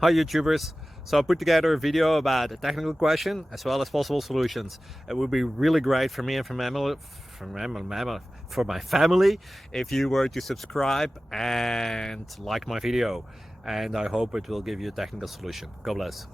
Hi YouTubers! So I put together a video about a technical question as well as possible solutions. It would be really great for me and for my family if you were to subscribe and like my video, and I hope it will give you a technical solution. God bless.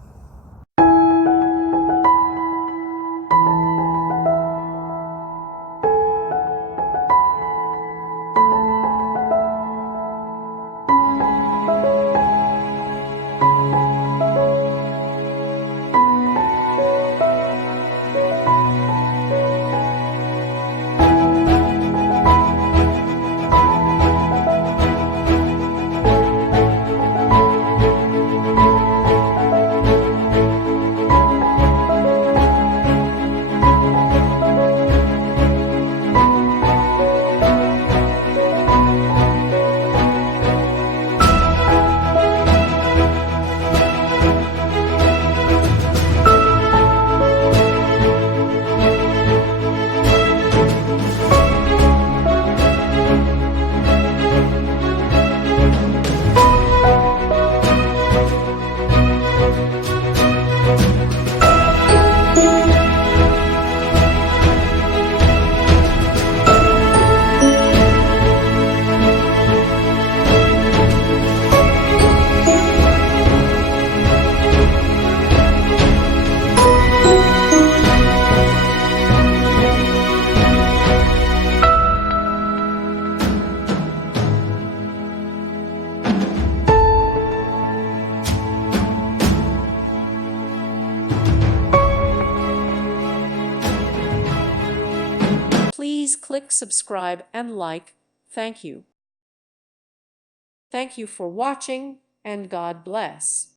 Please click subscribe and like. Thank you. Thank you for watching, and God bless.